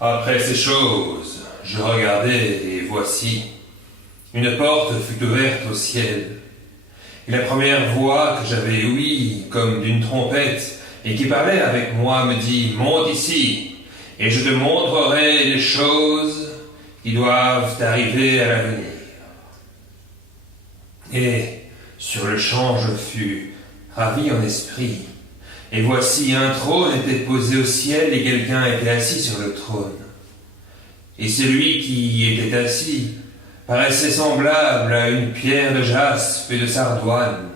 Après ces choses, je regardai, et voici, une porte fut ouverte au ciel. Et la première voix que j'avais ouïe, comme d'une trompette, et qui parlait avec moi, me dit, « Monte ici, et je te montrerai les choses qui doivent arriver à l'avenir. » Et sur le champ je fus ravi en esprit, et voici un trône était posé au ciel, et quelqu'un était assis sur le trône. Et celui qui y était assis paraissait semblable à une pierre de jaspe et de sardoine.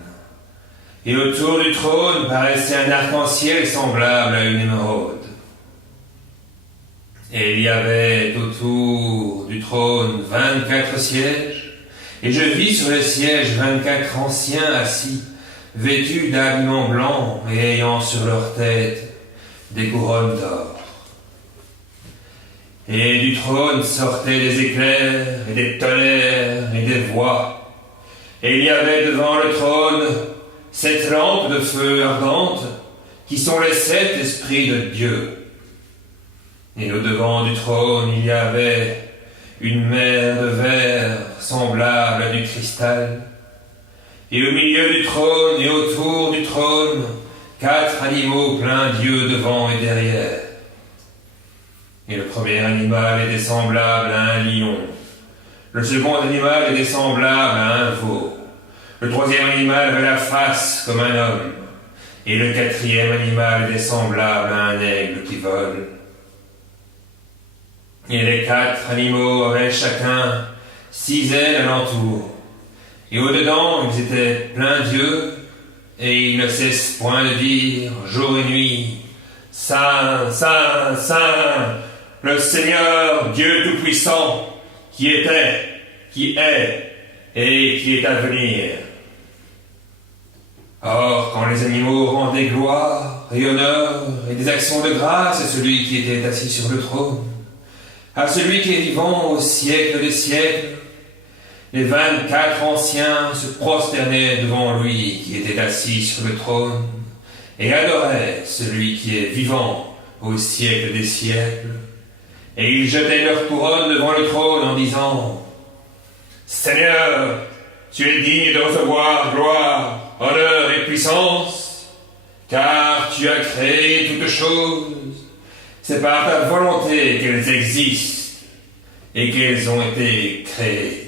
Et autour du trône paraissait un arc-en-ciel semblable à une émeraude. Et il y avait autour du trône 24 sièges, et je vis sur les sièges 24 anciens assis, vêtus d'habillements blancs et ayant sur leur tête des couronnes d'or. Et du trône sortaient des éclairs et des tonnerres et des voix. Et il y avait devant le trône 7 lampes de feu ardentes, qui sont les 7 esprits de Dieu. Et au-devant du trône, il y avait une mer de verre semblable à du cristal. Et au milieu du trône et autour du trône, 4 animaux pleins d'yeux devant et derrière. Et le premier animal était semblable à un lion. Le second animal était semblable à un veau. Le troisième animal avait la face comme un homme. Et le quatrième animal était semblable à un aigle qui vole. Et les 4 animaux avaient chacun 6 ailes alentour. Et au-dedans, ils étaient pleins d'yeux, et ils ne cessent point de dire, jour et nuit, « Saint, Saint, Saint, le Seigneur, Dieu Tout-Puissant, qui était, qui est, et qui est à venir. » Or, quand les animaux rendaient gloire et honneur et des actions de grâce à celui qui était assis sur le trône, à celui qui est vivant au siècle des siècles, les 24 anciens se prosternaient devant lui qui était assis sur le trône et adoraient celui qui est vivant au siècle des siècles. Et ils jetaient leur couronne devant le trône en disant, « Seigneur, tu es digne de recevoir gloire, honneur et puissance, car tu as créé toutes choses. C'est par ta volonté qu'elles existent et qu'elles ont été créées. »